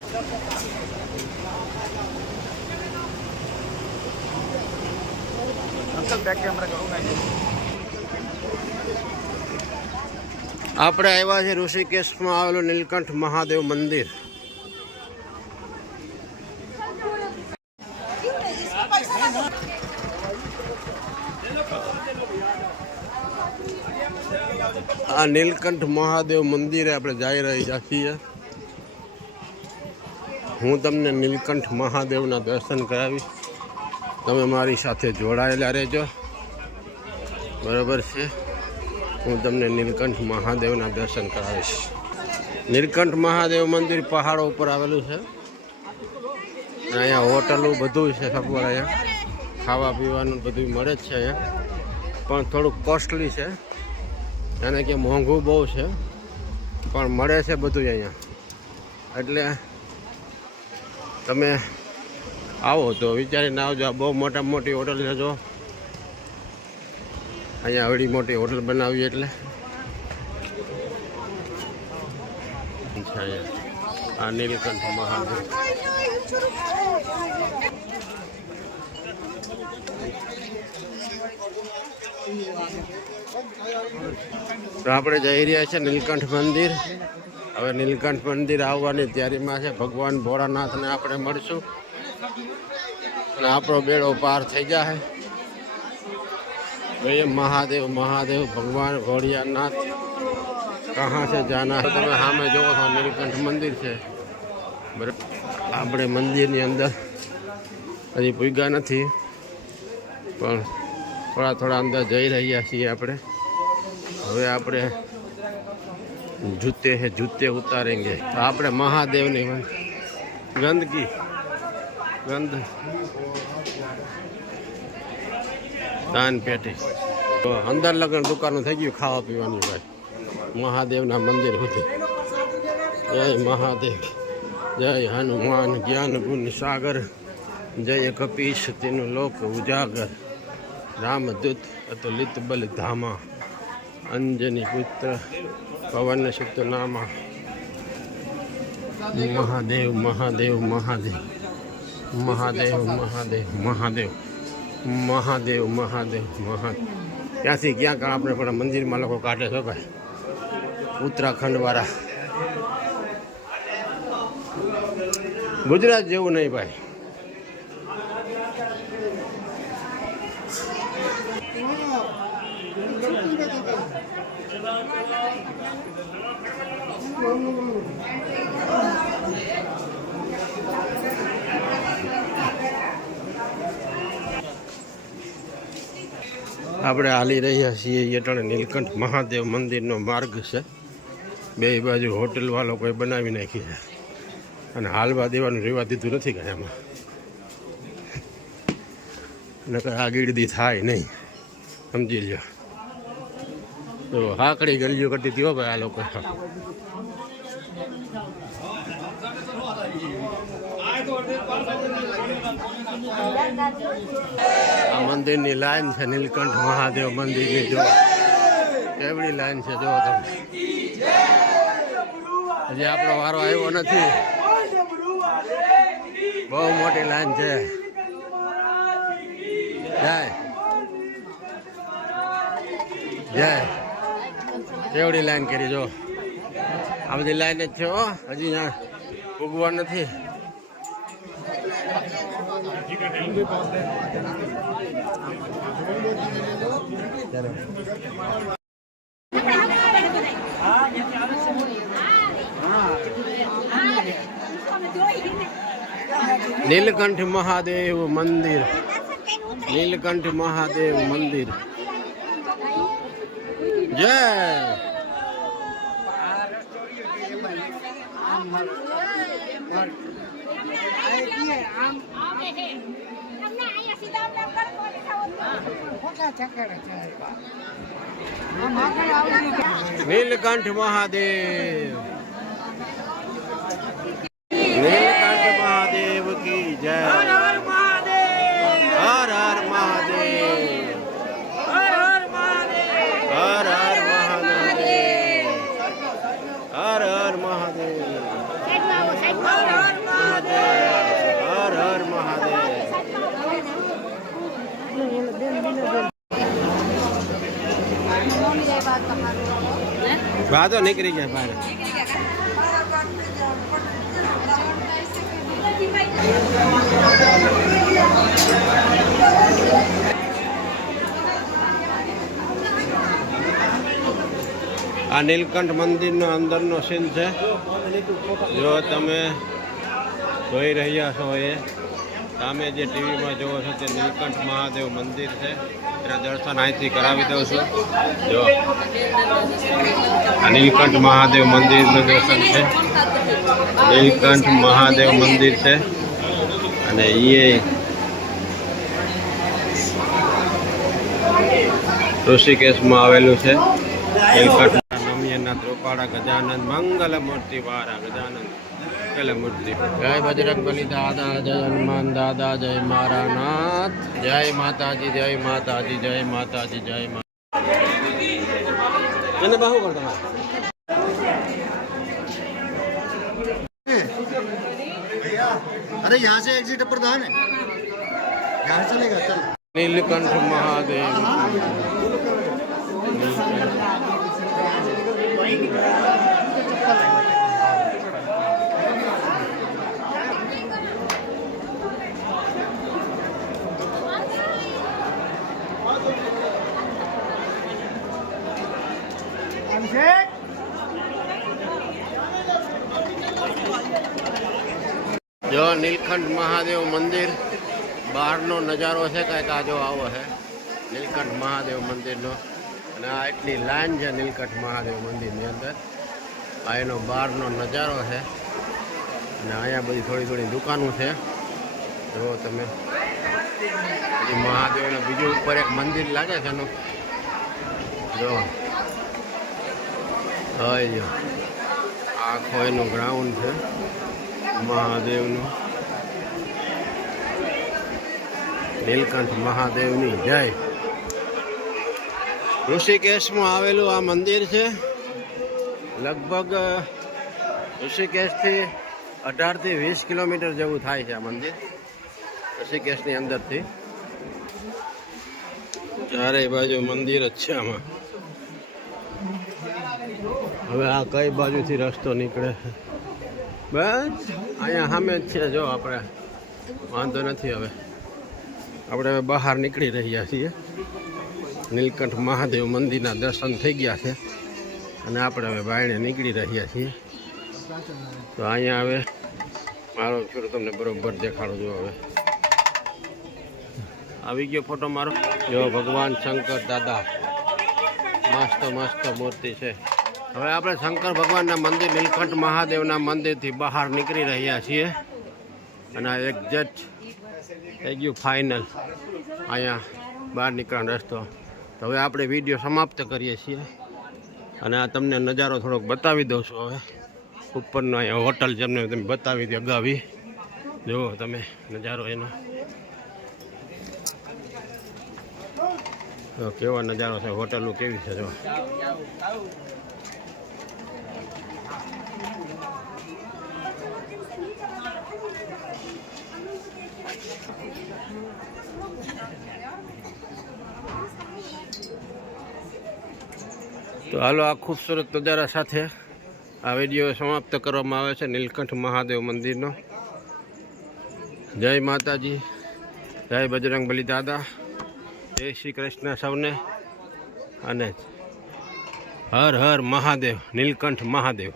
આપણે આવ્યા છે ઋષિકેશમાં આવેલું નીલકંઠ મહાદેવ મંદિર. આ નીલકંઠ મહાદેવ મંદિરે આપણે જઈ રહ્યા છીએ. હું તમને નીલકંઠ મહાદેવના દર્શન કરાવીશ. તમે મારી સાથે જોડાયેલા રહેજો. બરાબર છે. હું તમને નીલકંઠ મહાદેવના દર્શન કરાવીશ. નીલકંઠ મહાદેવ મંદિર પહાડો ઉપર આવેલું છે. અહીંયા હોટલો બધું છે. ખબર અહીંયા ખાવા પીવાનું બધું મળે જ છે. અહીંયા પણ થોડુંક કોસ્ટલી છે. એને કે મોંઘું બહુ છે પણ મળે છે બધું અહીંયા. એટલે તમે આવો તો વિચારીને આવજો. આ બહુ મોટી હોટલ છે. જો અહીંયા આવડી મોટી હોટલ બનાવી એટલે આ નીલકંઠ મહાદેવ. તો આપણે જઈ રહ્યા છીએ નીલકંઠ મંદિર. હવે નીલકંઠ મંદિર આવવાની તૈયારીમાં છે. ભગવાન ભોળાનાથને આપણે મળશું અને આપણો બેડો પાર થઈ જાય. ભાઈ મહાદેવ મહાદેવ ભગવાન ભોળિયાનાથ કહાં છે જાના. તમે સામે જોવો તો નીલકંઠ મંદિર છે. બરાબર. આપણે મંદિરની અંદર હજી પૂગ્યા નથી પણ થોડા અંદર જઈ રહ્યા છીએ આપણે. હવે આપણે જૂતે ઉતારેંગે. તો આપણે મહાદેવની ગંધ દાન પેટી. તો અંદર લગન દુકાનો થઈ ગયું ખાવા પીવાની. ભાઈ મહાદેવના મંદિર સુધી. જય મહાદેવ, જય હનુમાન જ્ઞાન ગુણ સાગર, જય કપીશ તેનું લોક ઉજાગર, રામદૂત અતુલિત બલ ધામા, અંજની પુત્ર પવન સુત નામા. મહાદેવ મહાદેવ મહાદેવ મહાદેવ મહાદેવ મહાદેવ મહાદેવ મહાદેવ મહાદેવ. ત્યાંથી ક્યાંક આપણે પણ મંદિરમાં લોકો કાઢે છે ભાઈ. ઉત્તરાખંડવાળા. ગુજરાત જેવું નહીં ભાઈ. આપણે હાલી રહ્યા છીએ યટણ નીલકંઠ મહાદેવ મંદિરનો માર્ગ છે. બે બાજુ હોટલવાળો કોઈ બનાવી નાખી છે અને હાલવા દેવાનું રહેવા દીધું નથી કાંઈ એમાં. નકર આગળથી થાય નહીં. સમજી લ્યો. તો હાકડી ગલીઓ કરતી હતી હો ભાઈ આ લોકો. આ મંદિરની લાઈન છે નીલકંઠ મહાદેવ મંદિરની. જો કેવડી લાઈન છે. જો તમે હજી આપણો વારો આવ્યો નથી. બહુ મોટી લાઈન છે. જય જય. કેવડી લાઈન કરી. જો આ બધી લાઈન જ છે. હજી ત્યાં ઉગવા નથી. નીલકંઠ મહાદેવ મંદિર. નીલકંઠ મહાદેવ મંદિર. જય. નીલકંઠ મહાદેવ. નીલકંઠ મહાદેવ કી જય. હર હર મહાદેવ. હર હર મહાદેવ. હર હર મહાદેવ. હર હર મહાદેવ. હર હર મહાદેવ. વાદો નીકળી ગયા બહાર. આ નીલકંઠ મંદિરનો અંદરનો સીન છે. જો તમે જોઈ રહ્યા છો એ સામે જે ટીવીમાં જોવો છો તે નીલકંઠ મહાદેવ મંદિર છે. એના દર્શન અહીંથી કરાવી દઉં છું. જો આ નીલકંઠ મહાદેવ મંદિરનું દર્શન છે. નીલકંઠ મહાદેવ મંદિર છે અને એ ઋષિકેશમાં આવેલું છે. નીલકંઠ નમ્યના દ્રોપાડા ગજાનંદ મંગલ મૂર્તિ વાળા ગજાનંદ મૂર્તિ. જય બજરંગબલી દાદા, જય હનુમાન દાદા, જય મારા નાથ, જય માતાજી, જય માતાજી, જય માતાજી, જય માતા. એને બાહુ કર તમારે. अरे यहाँ से एग्जिट प्रधान है, यहाँ चलेगा चल. नीलकंठ महादेव. જો નીલકંઠ મહાદેવ મંદિર બહારનો નજારો છે. કાંઈક આ જો આવો છે નીલકંઠ મહાદેવ મંદિરનો. અને આ એટલી લાઈન છે નીલકંઠ મહાદેવ મંદિરની અંદર. આ એનો બહારનો નજારો છે. અને અહીંયા બધી થોડી થોડી દુકાનો છે. જો તમે મહાદેવના બીજું ઉપર એક મંદિર લાગે છે એનું. જો જો આખો એનું ગ્રાઉન્ડ છે મહાદેવનું. નીલકંઠ મહાદેવની જય. ઋષિકેશમાં આવેલું આ મંદિર છે. લગભગ ઋષિકેશથી 18 થી 20 કિલોમીટર જેવું થાય છે આ મંદિર ઋષિકેશની અંદરથી. ચારે બાજુ મંદિર જ છે આમાં. હવે આ કઈ બાજુથી રસ્તો નીકળે છે? બસ અહીંયા સામે જ છે. જો આપણે વાંધો નથી. હવે આપણે હવે બહાર નીકળી રહ્યા છીએ. નીલકંઠ મહાદેવ મંદિરના દર્શન થઈ ગયા છે અને આપણે હવે બાયણે નીકળી રહ્યા છીએ. તો અહીંયા હવે મારો ફેરો તમને બરોબર દેખાડો. જો હવે આવી ગયો ફોટો મારો. જો ભગવાન શંકર દાદા મસ્ત મસ્ત મૂર્તિ છે. હવે આપણે શંકર ભગવાનના મંદિર નીલકંઠ મહાદેવના મંદિરથી બહાર નીકળી રહ્યા છીએ. અને આ એક્ઝેક્ટ થઈ ગયું ફાઇનલ અહીંયા બહાર નીકળવાનો રસ્તો. તો હવે આપણે વિડીયો સમાપ્ત કરીએ છીએ. અને આ તમને નજારો થોડોક બતાવી દઉં છું. હવે ઉપરનો અહીંયા હોટલ જેમને તમે બતાવી હતી અગાવી. જુઓ તમે નજારો એનો. તો કેવો નજારો છે હોટલનું, કેવી છે જો. તો હાલો આ ખૂબસૂરત નજારા સાથે આ વિડીયો સમાપ્ત કરવામાં આવે છે નીલકંઠ મહાદેવ મંદિરનો. જય માતાજી, જય બજરંગબલી દાદા, જય શ્રી કૃષ્ણ સૌને. અને હર હર મહાદેવ, નીલકંઠ મહાદેવ.